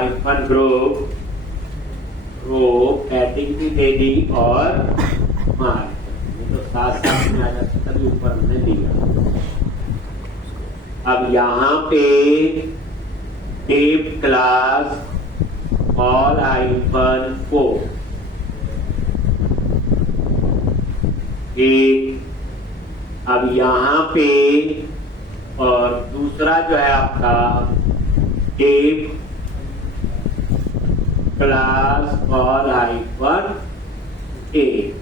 Hyphen group रो padding भी दे दी और mark तो साथ साथ में आ जाता, तभी ऊपर हमने दिया। अब यहाँ पे टेप क्लास और हाइफन 4 एक, अब यहाँ पे और दूसरा जो है आपका टेप क्लास और हाइफन 1।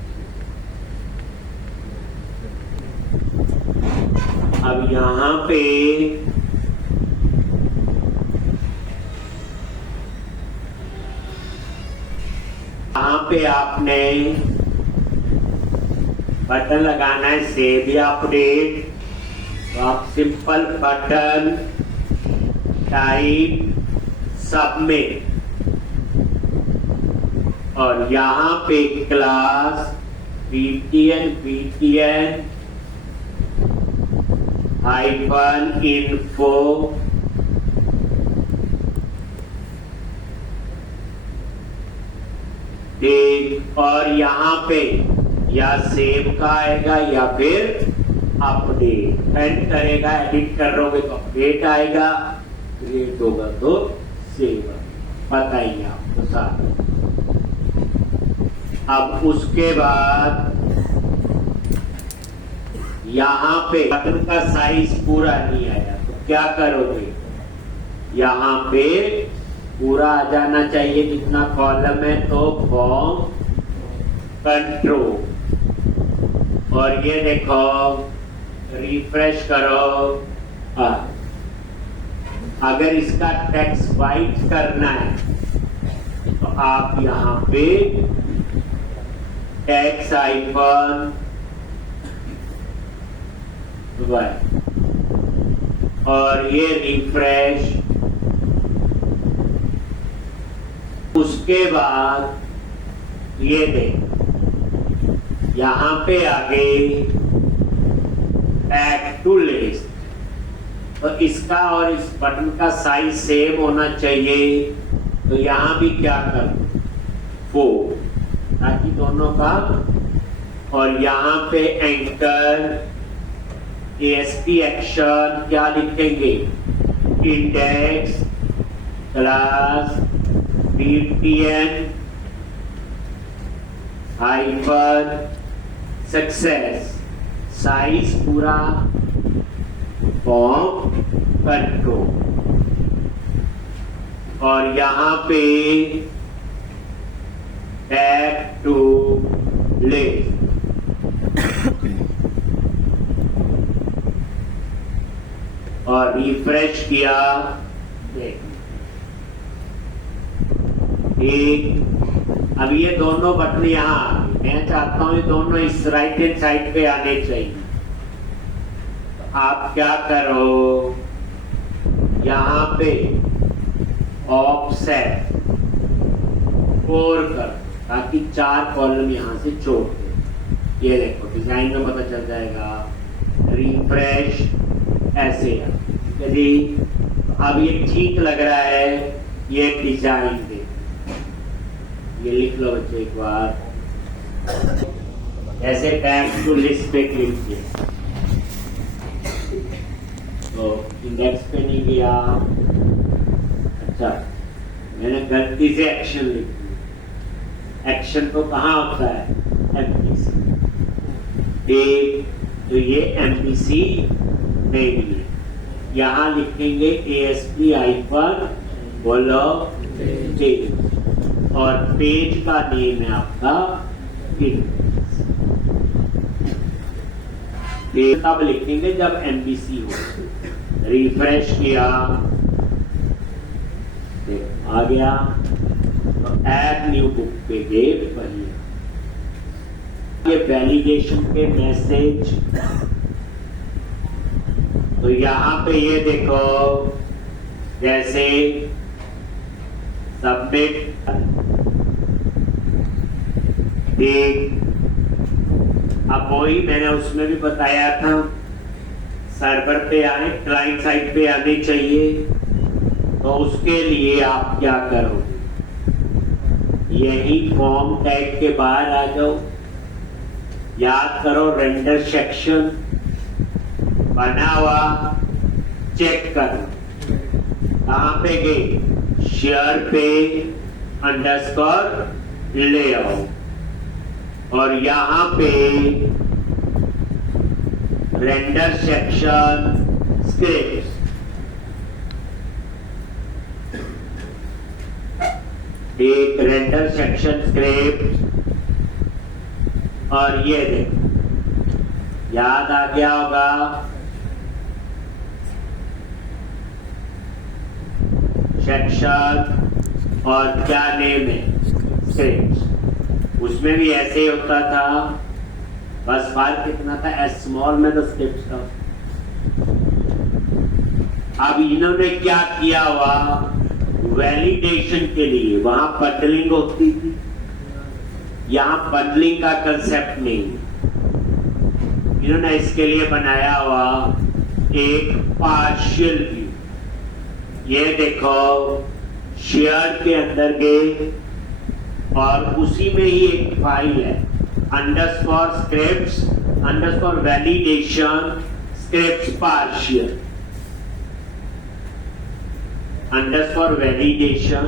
अब यहाँ पे आपने बटन लगाना है सेव या अपडेट, तो आप सिंपल बटन टाइप सबमिट और यहाँ पे क्लास btn हाइफन इन्फो और यहाँ पे या सेव का आएगा या फिर अपडेट। एंड करेगा, एडिट कर रहोगे तो अपडेट आएगा, क्रिएट होगा तो सेव। पता ही है आपको साथ। अब उसके बाद यहाँ पे बटन का साइज पूरा नहीं आया तो क्या करोगे, यहाँ पे पूरा आ जाना चाहिए जितना कॉलम है, तो फॉर्म कंट्रोल और ये देखो रिफ्रेश करो। अगर इसका टेक्स्ट वाइट करना है तो आप यहाँ पे टेक्स्ट आइकन और ये रिफ्रेश। उसके बाद ये देख यहाँ पे आगे ऐड टू लिस्ट, तो इसका और इस बटन का साइज सेम होना चाहिए। तो यहाँ भी क्या कर 4 ताकि दोनों का, और यहाँ पे एंकर ASP एक्शन क्या लिखेंगे, index class btn hyphen success, size पूरा फॉर्म कंट्रोल और यहाँ पे बैक टू लिस्ट और रिफ्रेश किया। एक, अब ये दोनों बटन यहाँ, मैं चाहता हूं ये दोनों इस राइट हैंड साइड पे आने चाहिए। तो आप क्या करो, यहाँ पे ऑफसेट 4 कर ताकि 4 कॉलम यहाँ से छोड़ दे। ये देखो डिजाइन में पता चल जाएगा। रिफ्रेश ऐसे यदि अब ये ठीक लग रहा है, ये डिजाइन दे, ये लिख लो बच्चों एक बार, ऐसे टैग टू लिस्ट पे क्लिक किया तो इंडेक्स पे नहीं गया। अच्छा मैंने गलती से एक्शन लिख दिया। एक्शन तो कहाँ होता है, MPC। तो ये MPC नहीं है, यहाँ लिखेंगे ASP आइकन बोलो पेज और पेज का नेम है आपका पेज। तब लिखेंगे जब MPC हो। रिफ्रेश किया आ गया तो ऐड न्यू बुक पे गए वही। ये वैलिडेशन के मैसेज, तो यहाँ पे ये देखो जैसे सबमिट देख, अब वही मैंने उसमें भी बताया था सर्वर पे आने, क्लाइंट साइड पे आने चाहिए। तो तो उसके लिए आप क्या करोगे, यही फॉर्म टैग के बाहर आ जाओ, याद करो रेंडर सेक्शन बना हुआ, चेक करो कहां पे गए, शेयर पे अंडरस्कोर लेआउट और यहां पे रेंडर सेक्शन स्क्रिप्ट, एक रेंडर सेक्शन स्क्रिप्ट और ये देखो याद आ गया होगा, सेक्शन और क्या नेम है, स्क्रिप्ट। उसमें भी ऐसे ही होता था, बस फर्क कितना था, एस स्मॉल में तो स्क्रिप्ट था। अब इन्होंने क्या किया हुआ, वैलिडेशन के लिए वहां बंडलिंग होती थी, यहां बंडलिंग का कंसेप्ट नहीं, इन्होंने इसके लिए बनाया हुआ एक पार्शियल व्यू। ये देखो शेयर के अंदर गए और उसी में ही एक फाइल है, underscore scripts underscore validation scripts partial, underscore validation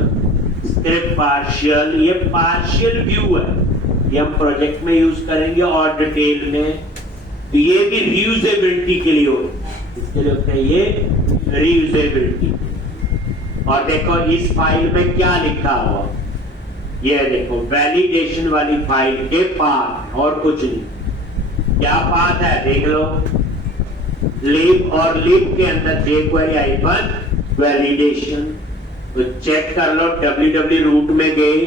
script partial. ये पार्शियल व्यू है, ये हम प्रोजेक्ट में यूज करेंगे और डिटेल में। तो ये भी रीयूजेबिलिटी के लिए होता है, इसके लिए होता है ये रीयूजेबिलिटी। और देखो इस फाइल में क्या लिखा हुआ, ये देखो वैलिडेशन वाली फाइल के पाथ और कुछ नहीं। क्या पाथ है देख लो, लिब और लिब के अंदर jQuery हाइफन वैलिडेशन। तो चेक कर लो, www रूट में गए,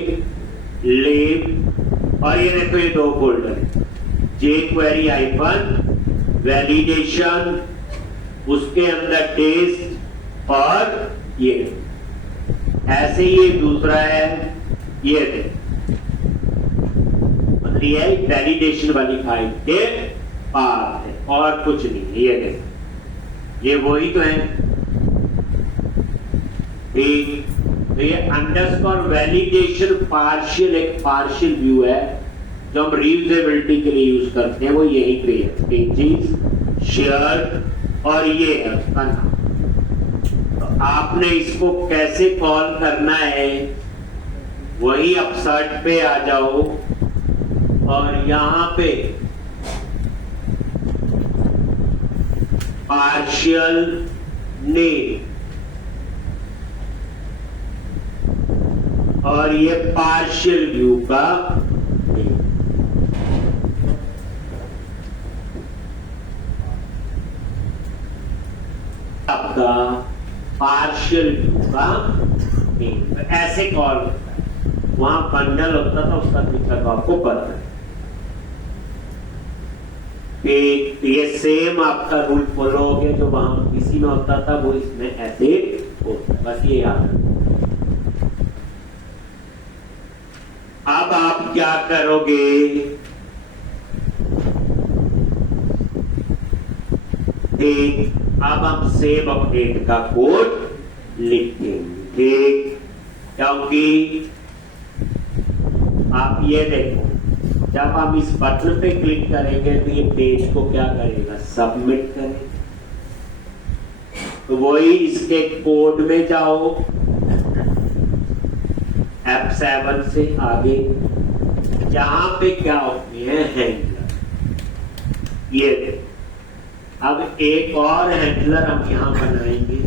लिब और ये देखो ये दो फोल्डर, jQuery हाइफन वैलिडेशन, उसके अंदर टेस्ट और ये ऐसे ही दूसरा है, ये मतलब ये वैलिडेशन वाली फाइल के पास है और कुछ नहीं। ये देखो ये वही तो है, तो ये अंडरस्कोर वैलिडेशन पार्शियल एक पार्शियल व्यू है जो हम रीयूजेबिलिटी के लिए यूज करते हैं, वो यही पे है, पेजेस शेयर और ये है उसका नाम। आपने इसको कैसे कॉल करना है, वही अपसर्ट पे आ जाओ और यहां पे पार्शियल नेम और ये पार्शियल व्यू का नेम। आपका पार्शियल व्यू का नेम, तो ऐसे कॉल होता है, वहां बंडल होता था उसका दिक्कत आपको पता है। ये सेम आपका रूल फॉलो हो गया, जो वहां इसी में होता था वो इसमें ऐसे होता है, बस ये याद रखना। अब आप क्या करोगे, अब हम सेव अपडेट का कोड लिखेंगे, क्योंकि आप ये देखो जब हम इस बटन पे क्लिक करेंगे तो ये पेज को क्या करेगा, सबमिट करेगा। तो वही इसके कोड में जाओ, F7 से आगे, जहां पे क्या होती है हैंडलर, ये देखो। अब एक और हैंडलर हम यहां बनाएंगे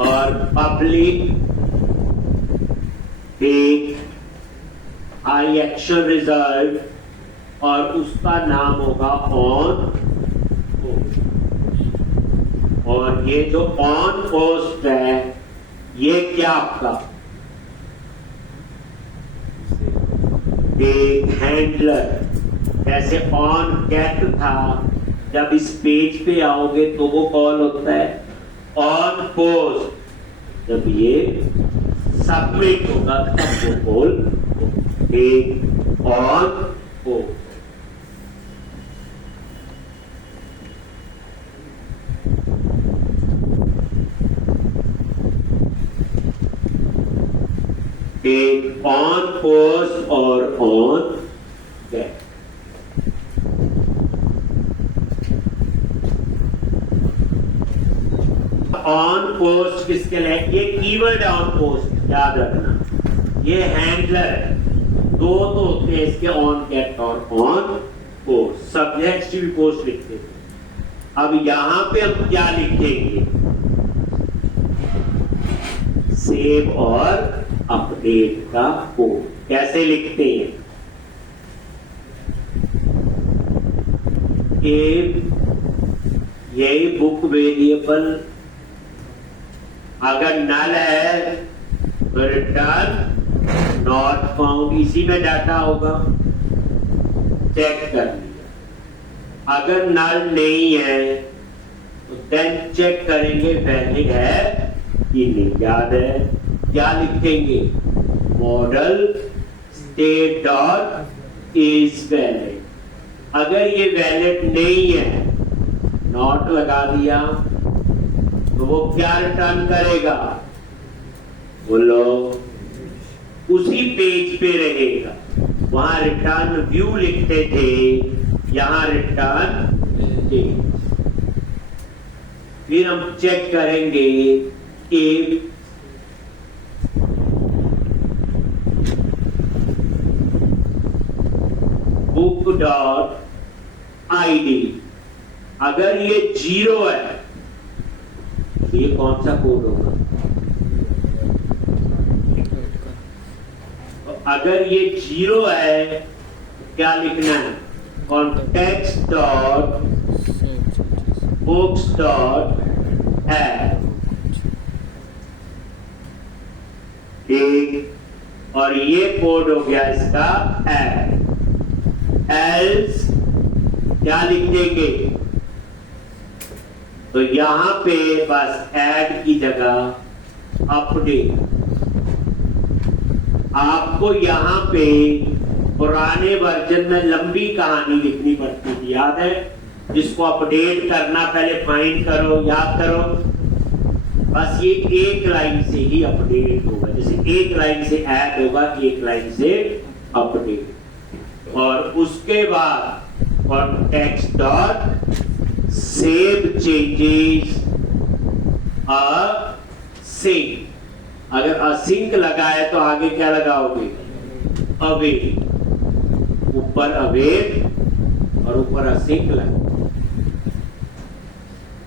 और पब्लिक एक आई एक्शन रिजल्ट और उसका नाम होगा ऑन पोस्ट। और ये जो ऑन पोस्ट है ये क्या आपका एक हैंडलर, जैसे ऑन गेट था, जब इस पेज पे आओगे तो वो कॉल होता है ऑन पोस्ट, जब ये सबमिट होगा तब वो कॉल ऑन पोस्ट। एक ऑन पोस्ट और ऑन गेट। ऑन पोस्ट किसके लिए? ये कीवर्ड ऑन पोस्ट याद रखना, ये हैंडलर है, दो तो होते हैं इसके, ऑन गेट और ऑन पोस्ट। सब्जेक्ट भी पोस्ट लिखते थे। अब यहां पे हम क्या लिखेंगे? सेव और अपडेट का कोड कैसे लिखते हैं? यही बुक वेरिएबल अगर नल है तो रिटर्न नॉट फाउंड, इसी में डाटा होगा, चेक कर लिया। अगर नल नहीं है तो देन चेक करेंगे वैलिड है कि नहीं। याद है क्या लिखेंगे? Model state dot is valid. अगर ये वैलिड नहीं है, नॉट लगा दिया, तो वो क्या रिटर्न करेगा? बोलो, उसी पेज पे रहेगा। वहां रिटर्न व्यू लिखते थे, यहां रिटर्न पेज। फिर हम चेक करेंगे कि बुक डॉट आईडी, अगर ये 0 है तो ये कौन सा कोड होगा? तो अगर ये 0 है तो क्या लिखना है? Context dot books dot add. ठीक, और ये कोड हो गया इसका ऐड। एल्स क्या लिख देंगे? तो यहां पे बस ऐड की जगह अपडेट। आपको यहां पे पुराने वर्जन में लंबी कहानी लिखनी पड़ती थी, याद है? जिसको अपडेट करना, पहले फाइंड करो, याद करो। बस ये एक लाइन से ही अपडेट होगा, जैसे एक लाइन से ऐड होगा, एक लाइन से अपडेट। और उसके बाद context dot save changes async. अगर असिंक लगाए तो आगे क्या लगाओगे? अवेट। ऊपर अवेट और ऊपर असिंक लगा।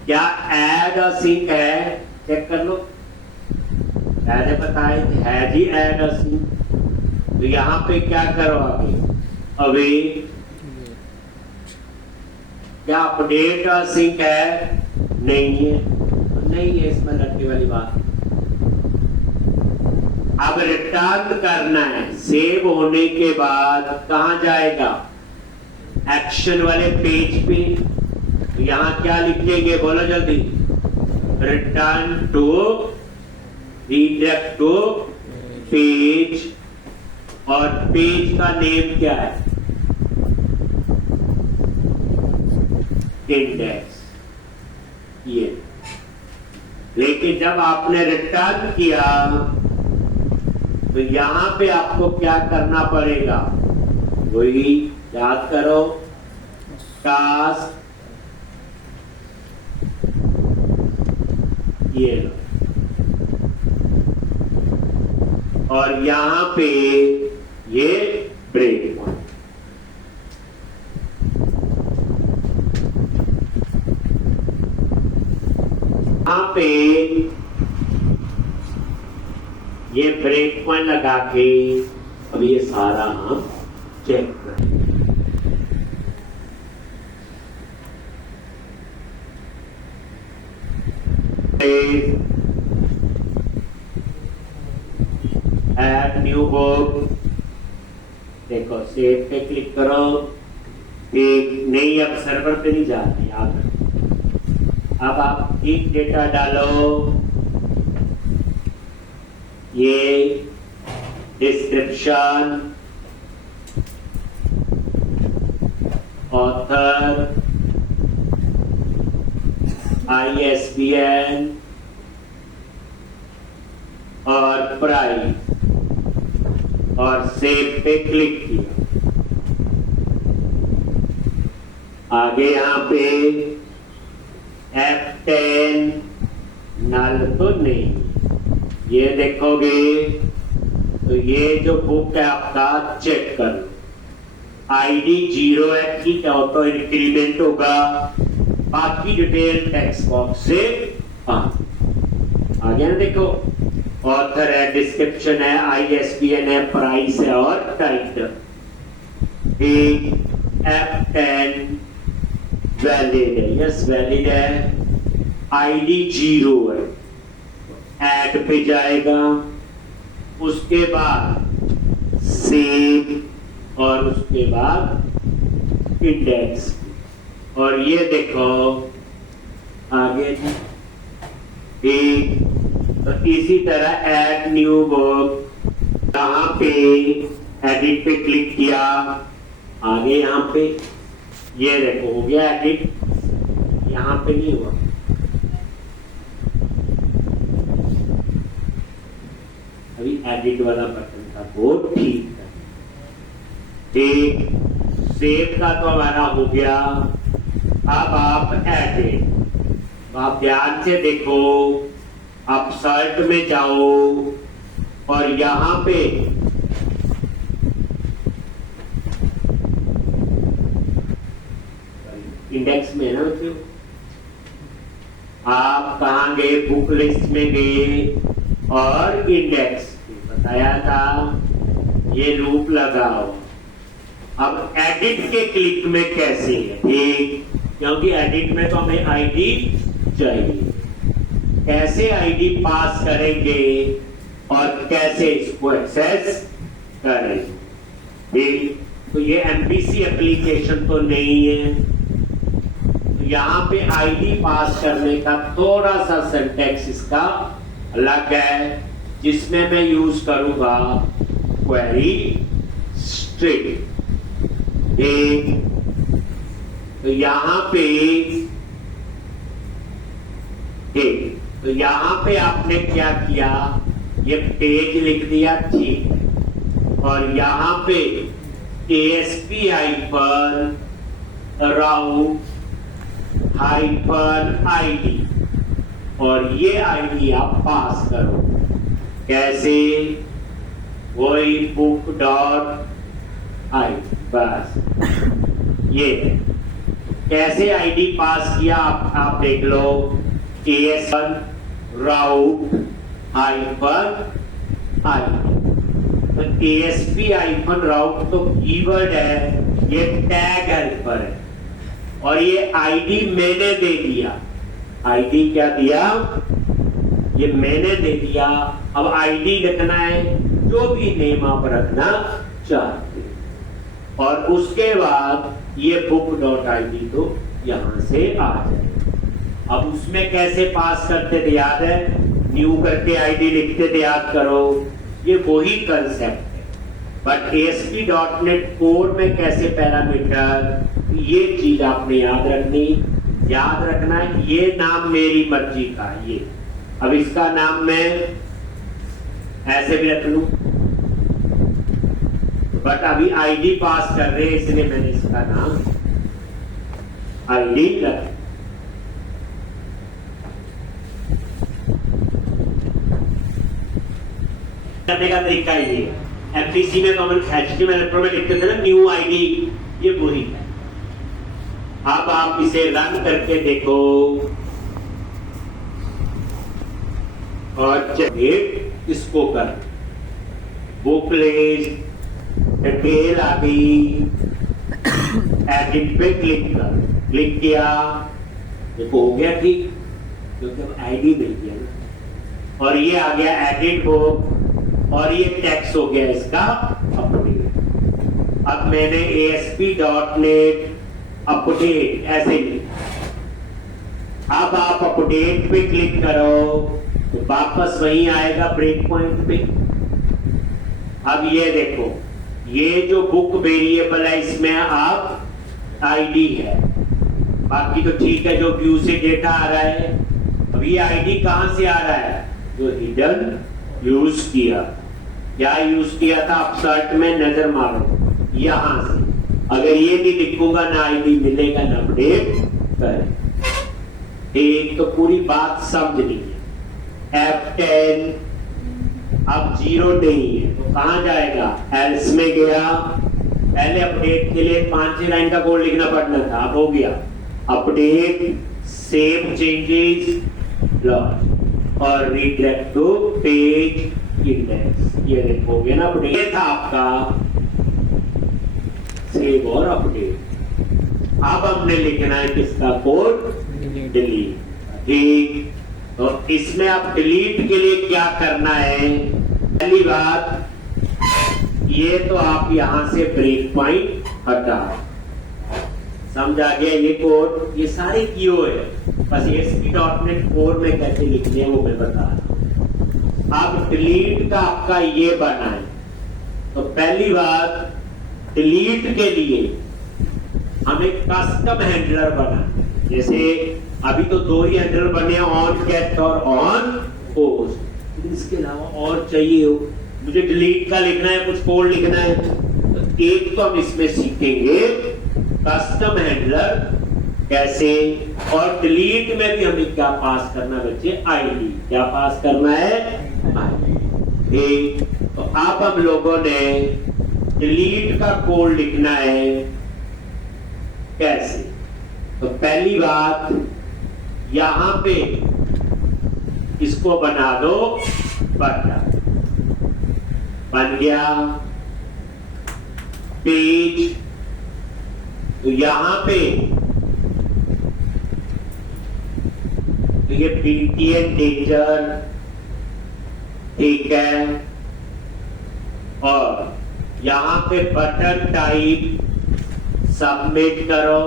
क्या ऐड असिंक है? चेक कर लो, पहले बताए थे है जी ऐड असिंक। तो यहां पे क्या करो? आगे अवेट। क्या अपडेट सिंक है? नहीं है, नहीं है, इसमें लड़ने वाली बात। अब रिटर्न करना है, सेव होने के बाद कहां जाएगा? एक्शन वाले पेज पे। तो यहां क्या लिखेंगे? बोलो जल्दी। Return to, redirect to page. और पेज का नेम क्या है? इंडेक्स। ये लेकिन जब आपने रिटर्न किया तो यहां पे आपको क्या करना पड़ेगा? वही याद करो, टास्क ये लो, और यहां पे ये ब्रेक पॉइंट। यहां पे ये ब्रेक पॉइंट लगा के अब ये सारा हम चेक करें। ऐड न्यू बुक, देखो सेव पे क्लिक करो। एक नहीं, अब सर्वर पे नहीं जाते, याद रखो। अब आप एक डेटा डालो, ये डिस्क्रिप्शन, ऑथर, ISBN और प्राइस। और सेव पे क्लिक किया। आगे यहाँ पे F10 नल तो नहीं, ये देखोगे तो ये जो बुक है आपका चेक कर लो, आईडी 0 है, ठीक है, ऑटो इंक्रीमेंट होगा, बाकी डिटेल टेक्स्ट बॉक्स से आगे ना देखो, ऑथर है, डिस्क्रिप्शन है, ISBN है, प्राइस है और टाइटल। F10 वैलिड है, यस वैलिड है, आईडी 0 है, ऐड पे जाएगा, उसके बाद सेव और उसके बाद इंडेक्स, और ये देखो आगे एक, तो इसी तरह ऐड न्यू बुक, यहाँ पे एडिट पे क्लिक किया, आगे यहाँ पे ये देखो हो गया एडिट, यहाँ पे नहीं हुआ, अभी एडिट वाला बटन था वो ठीक है। एक सेव का तो हमारा हो गया, अब आप एडिट, आप ध्यान से देखो, आप सर्च में जाओ और यहां पे इंडेक्स में है ना बच्चों, आप कहां गए, बुक लिस्ट में गए और इंडेक्स बताया था, ये लूप लगाओ। अब एडिट के क्लिक में कैसे है, ठीक, क्योंकि एडिट में तो हमें आईडी चाहिए, कैसे आईडी पास करेंगे और कैसे इसको एक्सेस करेंगे, ठीक, तो ये MPC एप्लीकेशन तो नहीं है, तो यहाँ पे आईडी पास करने का थोड़ा सा सिंटैक्स इसका अलग है, जिसमें मैं यूज करूंगा क्वेरी स्ट्रिंग। तो यहां पे तो यहां पे आपने क्या किया, ये पेज लिख दिया, ठीक, और यहां पे ASP हाइफन राउट हाइफन ID, और ये आईडी आप पास करो, कैसे, वही बुक डॉट आई, बस ये कैसे आईडी पास किया आप देख लो, ASP राउट हाइफन आई, तो ASP हाइफन राउट तो कीवर्ड है, ये टैग हेल्पर है, और ये आईडी मैंने दे दिया, आईडी क्या दिया, ये मैंने दे दिया, अब आईडी लिखना है जो भी नेम आप रखना चाहते, और उसके बाद ये बुक डॉट ID तो यहां से आ जाए। अब उसमें कैसे पास करते थे याद है, न्यू करके आईडी लिखते थे, याद करो, ये वही कंसेप्ट है, बट ASP.NET कोर में कैसे पैरामीटर, ये चीज आपने याद रखनी, याद रखना, ये नाम मेरी मर्जी का, ये अब इसका नाम मैं ऐसे भी रख लूं, बट अभी आईडी पास कर रहे हैं इसलिए मैंने इसका नाम आईडी रख, करने का तरीका ये, MPC में कॉमन HTML में लिखते थे ना न्यू आईडी, ये वही है। अब आप इसे रन करके देखो और चलिए इसको कर, बुक लिस्ट डिटेल आ गई, एडिट पे क्लिक किया, देखो हो गया ठीक, क्योंकि अब आईडी मिल गया ना, और ये आ गया एडिट बुक, और ये टेक्स्ट हो गया इसका अपडेट। अब मैंने ASP.NET अपडेट ऐसे लिखा, अब आप अपडेट पे क्लिक करो तो वापस वहीं आएगा ब्रेक पॉइंट पे। अब ये देखो, ये जो बुक वेरिएबल है इसमें आप आईडी है, बाकी तो ठीक है, जो व्यू से डेटा आ रहा है। अब ये आईडी कहां से आ रहा है, जो हिडन यूज किया, क्या यूज किया था, आप सर्ट में नजर मारो यहां से, अगर ये भी लिखूंगा ना आईडी मिलेगा ना अपडेट करें। एक तो पूरी बात समझ लीजिए। F10 अब 0 नहीं है तो कहां जाएगा, एल्स में गया। पहले अपडेट के लिए 5 लाइन का कोड लिखना पड़ना था, अब हो गया अपडेट सेव चेंजेस लॉन्च और रीडायरेक्ट टू पेज इंडेक्स। ये देखोगे ना अपडेट था आपका सेव और अपडेट। अब हमने लिखना है किसका कोड, डिलीट। ठीक, तो इसमें आप डिलीट के लिए क्या करना है, पहली बात ये तो आप यहां से ब्रेक पॉइंट हटा, समझ आ गया। ये कोड ये सारे कीओ है, बस ASP.NET Core में कैसे लिखने हैं वो मैं बता रहा हूं। अब डिलीट का आपका ये बना है, तो पहली बात डिलीट के लिए हमें कस्टम हैंडलर बना, जैसे अभी तो 2 ही हैंडलर बने, ऑन गेट और ऑन पोस्ट। इसके अलावा और चाहिए हो, मुझे डिलीट का लिखना है, कुछ कोड लिखना है, तो एक तो हम इसमें सीखेंगे कस्टम हैंडलर कैसे, और डिलीट में भी हमें क्या पास करना बच्चे, आईडी। क्या पास करना है, आईडी। तो अब हम लोगों ने डिलीट का कोड लिखना है कैसे, तो पहली बात यहां पे इसको बना दो बटन, बन गया पेज। तो यहां पे तो ये BTN डेंजर, ठीक है, और यहां पे बटन टाइप सबमिट करो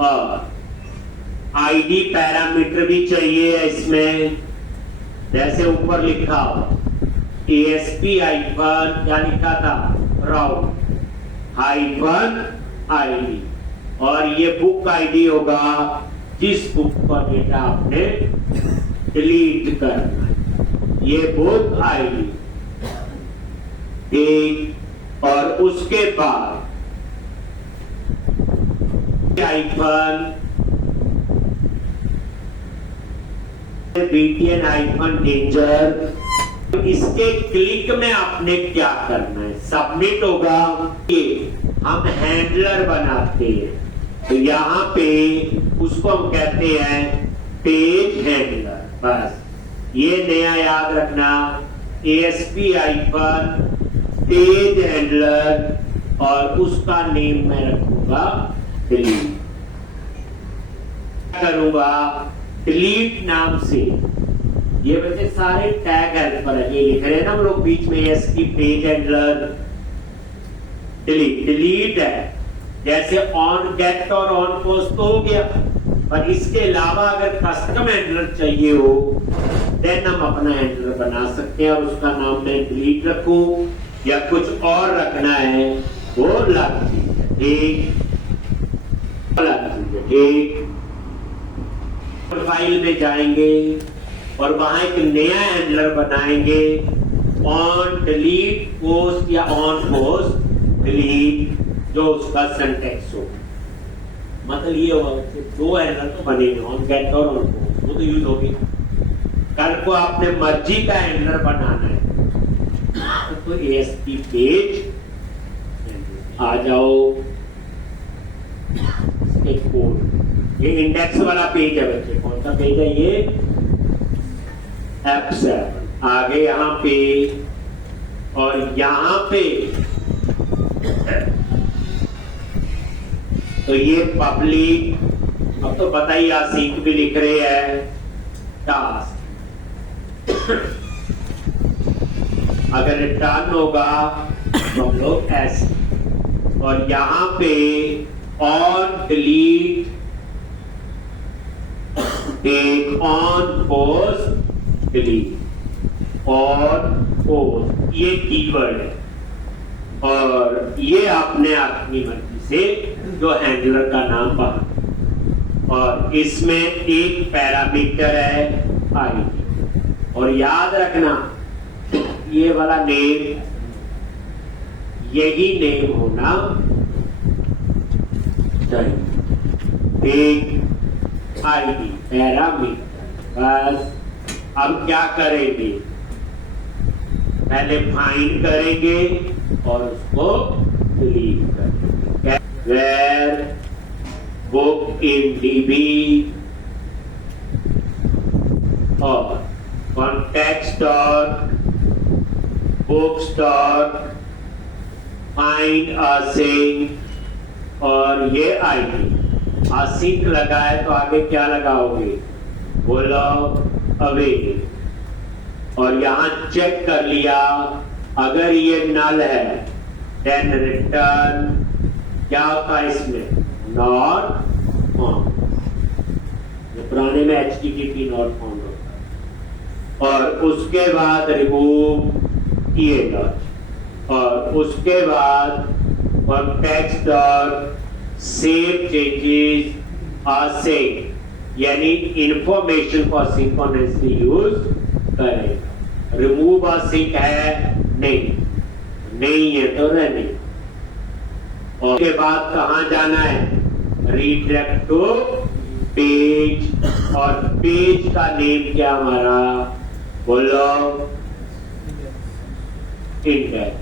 और आईडी पैरामीटर भी चाहिए इसमें, जैसे ऊपर लिखा हो ASP हाइफन क्या लिखा था, राउट हाइफन आईडी, और ये बुक आईडी होगा जिस बुक का डेटा आपने डिलीट करना है, ये बुक आईडी। एक और उसके बाद हाइफन BTN हाइफन डेंजर। इसके क्लिक में आपने क्या करना है, सबमिट होगा। ये हम हैंडलर बनाते हैं, तो यहाँ पे उसको हम कहते हैं पेज हैंडलर। बस ये नया याद रखना, ASP हाइफन पेज हैंडलर, और उसका नेम मैं रखूंगा डिलीट। करूंगा डिलीट नाम से, ये वैसे सारे टैग हेल्पर है, ये लिख रहे हैं ना हम लोग बीच में ASP page handler delete. Delete है जैसे ऑन गेट और ऑन पोस्ट तो हो गया, पर इसके अलावा अगर कस्टम हैंडलर चाहिए हो देन हम अपना हैंडलर बना सकते हैं, और उसका नाम मैं डिलीट रखूं या कुछ और रखना है वो अलग चीज है। ठीक, अलग चीज है। ठीक, फाइल में जाएंगे और वहां एक नया हैंडलर बनाएंगे, ऑन डिलीट पोस्ट या ऑन पोस्ट डिलीट, जो उसका सिंटैक्स हो। मतलब ये होगा 2 हैंडलर तो बनेंगे, ऑन गेट और ऑन पोस्ट, वो तो यूज होगी। कल को आपने मर्जी का हैंडलर बनाना है तो ASP पेज आ जाओ, कोड, ये इंडेक्स वाला पेज है बच्चे। कौन सा पेज है ये, F7। आगे यहां पे और यहां पे तो ये पब्लिक, अब तो पता ही आसिक भी लिख रहे हैं टास्क। अगर रिटर्न होगा तो हम लोग ऐसे, और यहां पे ऑन डिलीट एक on post delete, on post ये कीवर्ड है, और ये आपने अपनी मर्जी से जो हैंडलर का नाम पढ़ा, और इसमें एक पैरामीटर है आईडी। और याद रखना ये वाला नेम, यही नेम होना चाहिए। एक आईडी पैरामीटर। बस अब क्या करेंगे, पहले फाइंड करेंगे और उसको डिलीट करेंगे। वेयर बुक इन डीबी और context dot books dot find async और ये आईडी असिंक लगाए तो आगे क्या लगाओगे, बोलो अवे। और यहां चेक कर लिया, अगर ये नल है देन रिटर्न क्या होता है इसमें, नॉट फाउंड। पुराने में HTTP नॉट फाउंड होता है। और उसके बाद रिमूव किए डॉट और उसके बाद context dot save changes async, यानी इंफॉर्मेशन को सिंक्रोनसली यूज करेगा। रिमूव असिंक है नहीं है तो रहने। और उसके बाद कहां जाना है, रीडायरेक्ट टू पेज। और पेज का नेम क्या हमारा, बोलो इंडेक्स।